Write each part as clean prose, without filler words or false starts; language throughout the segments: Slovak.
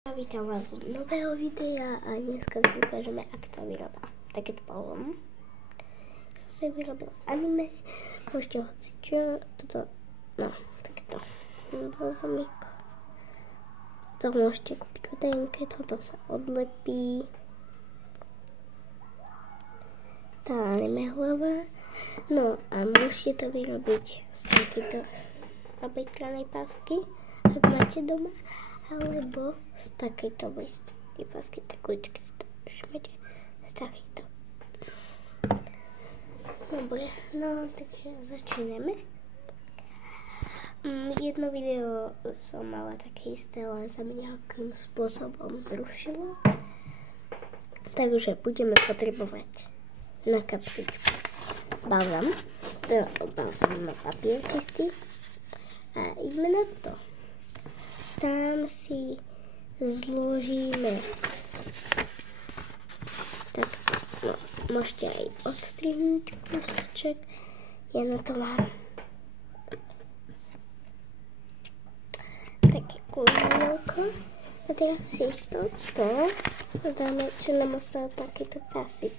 Vítam vás z nového videa a dneska si ukážeme, ako to vyrobá. Tak to poviem. Ja som si vyrobil anime, môžete hoci čo, toto, no, takéto balzamik. To môžete kúpiť v denke, toto sa odlepí. Tá anime hlava. No a môžete to vyrobiť z takéto obyčajnej pásky, ak máte doma. Alebo z takejto pásky, takúčky si to šmete, z takejto. Dobre, no takže začíname. Jedno video som mala také isté, len sa mi nejakým spôsobom zrušilo. Takže budeme potrebovať na kapsličku balzam, balzam papier čistý a ideme na to. Tam si zložíme tak, no, môžete aj odstrihnúť kúsček. Ja na to mám také kulielko. A teraz si toto dáme, čo nám ostal takýto pasík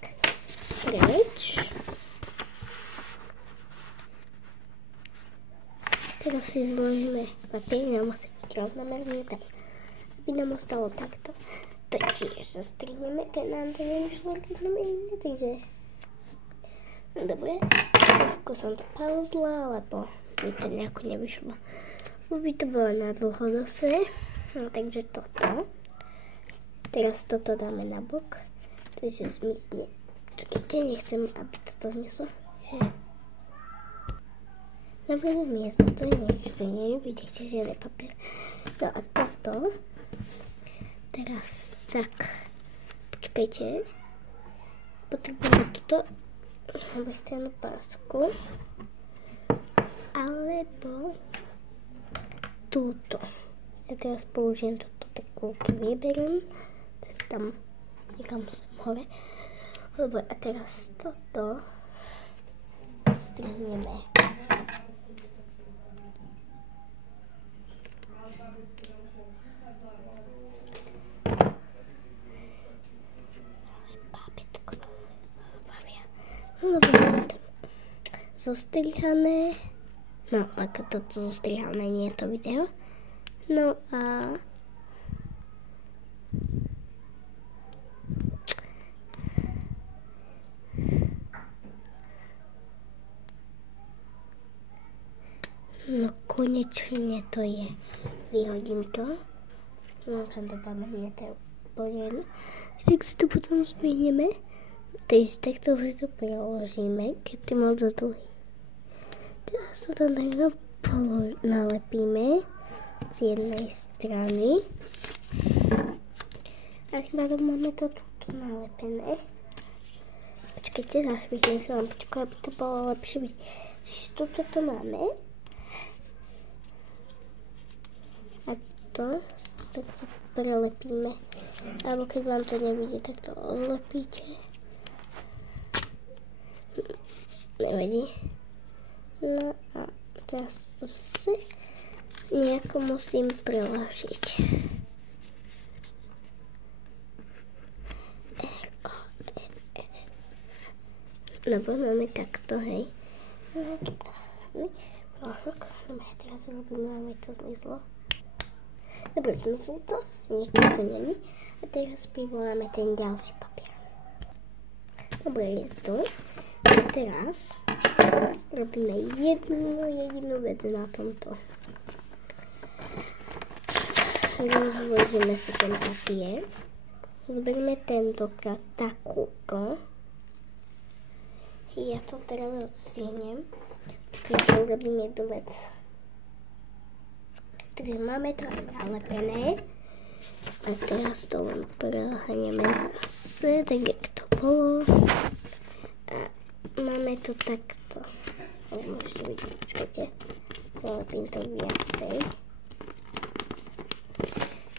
preč. Teraz si zložíme papier, nemusí rovnomerný, tak aby nám ostalo takto. To tiež zastrihneme, ten nám to nevyšlo rovnomerne, takže dobre, ako som to pauzla, lebo mi to nejako nevyšlo. By to bolo na dlho zase, no, takže toto. Teraz toto dáme na bok, takže zmizne. Čakajte, nechcem, aby toto zmizlo, že napríklad miestno, to je niečo, to nevidíte, žiadny papier. No a toto, teraz tak, počkajte, potrebujeme túto obystrannú pásku, alebo túto. Ja teraz použijem túto takú, keď vyberiem, to si tam niekam sem hore, a teraz toto strihneme. Zostrihané. No, ako toto zostrihané, nie je to video. No a no konečne to je. Vyhodím to. No každopádne mne to je úplne. Tak si to potom zvihneme. Takže takto si to preložíme, keď ty moc za dlhý. Teraz to tam takto nalepíme z jednej strany. A tým pádom máme to tuto nalepené. Počkajte, zasvihneme si lampičku, aby to bolo lepšie vidieť. Čiže tuto to máme. A to takto prelepíme. Alebo keď vám to nevidie, tak to odlepíte. Nevadí. No a teraz zase nejako musím preložiť. Lebo máme takto, hej. Plášok. Dobre, teraz robíme, aby to zmizlo. Dobre, zmizlo to. Nič to není. A teraz privoláme ten ďalší papier. Dobre, je to. A teraz robíme jednu vec na tomto. Rozložíme si ten papier. Zberme tentokrát takúto. Ja to teraz odstrihnem. Počkajte, urobím jednu vec. Takže máme to aj nalepené. A teraz to len prehneme zase, tak jak to bolo. A máme to takto. Môžete vidieť, počkajte. Zalepím to viacej.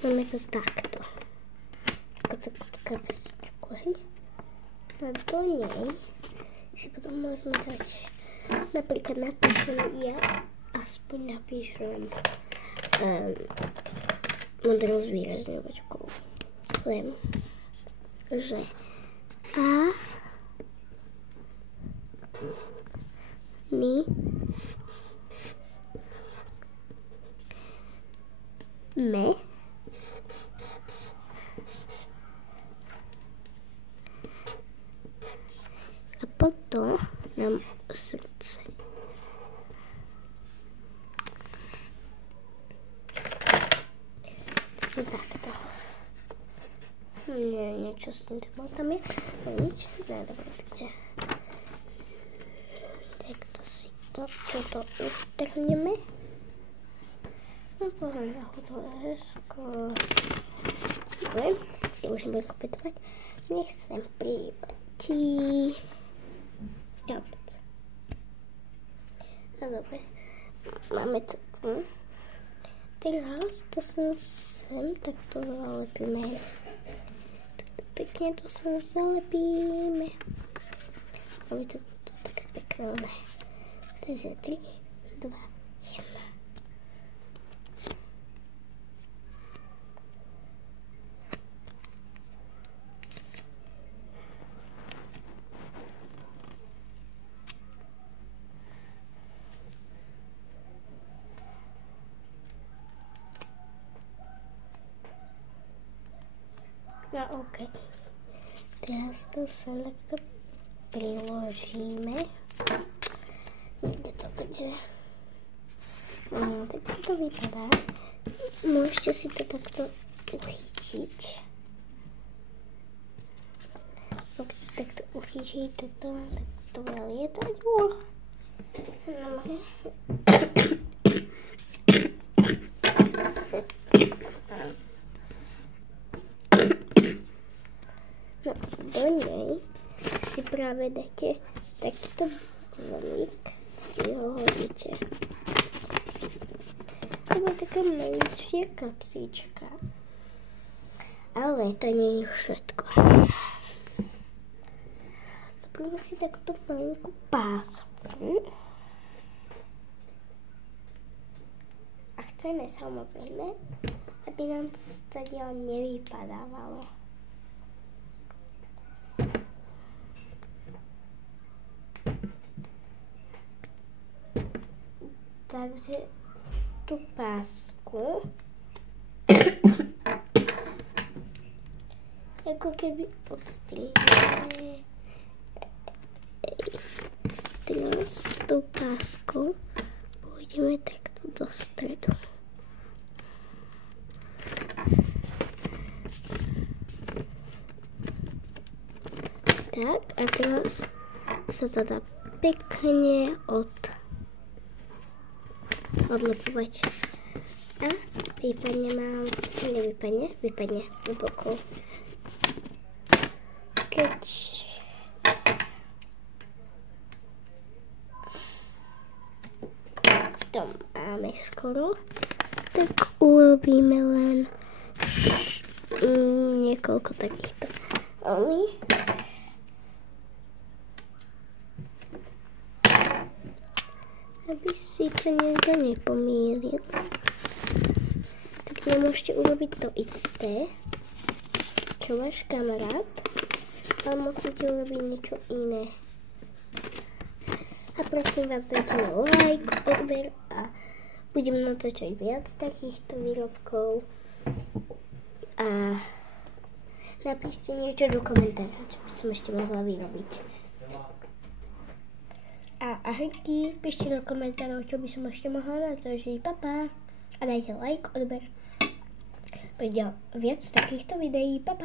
Máme to takto. Ako takú kapsičku, hej. A do nej si potom môžeme dať. Napríklad napíšem ja, aspoň napíšem modrou zvýrazňovačkou. Poviem, že A Ni Me a potom nám srdce. To takto. Nie, niečo s tým tam je. Nič? Ne, dobre, takže. Takto si toto utrhneme. No potom zahodové hezko. Dobre, ja už nebudem kopitovať. Nech sem priletí. Dobre. No dobre. Máme to. Teraz to sem takto zalepíme. Takto pekne to sem zalepíme. Aby to bolo také pekné. Takže 3, 2, 1. No ok. Teraz to sem takto priložíme. Kde to takže? Tak to vypadá. Môžete si to takto uchytiť. Ak si takto uchytíte to, tak to bude lietať. No, do nej si práve dáte takýto zlomík, si ho hodíte. To je taká menšia kapsíčka. Ale to nie je všetko. Zobríme si takúto malinkú pásku. A chceme samozrejme, aby nám to stadiaľ nevypadávalo. Takže tú pásku ako keby odstrihneme. Teraz s tou páskou pôjdeme takto do stredu. Tak a teraz sa to dá pekne odlepovať. A vypadne do bokov. Keď to máme skoro, tak urobíme len niekoľko takýchto oní. Aby si to niekto nepomýlil. Tak nemôžete urobiť to isté, čo váš kamarát, ale musíte urobiť niečo iné. A prosím vás, dajte mi like, odber a budem natáčať viac takýchto výrobkov. A napíšte niečo do komentára, čo by som ešte mohla vyrobiť. A ahojky, píšte do komentárov, čo by som ešte mohla natočiť. Pa. A dajte like, odber. Pre viac takýchto videí. Pa.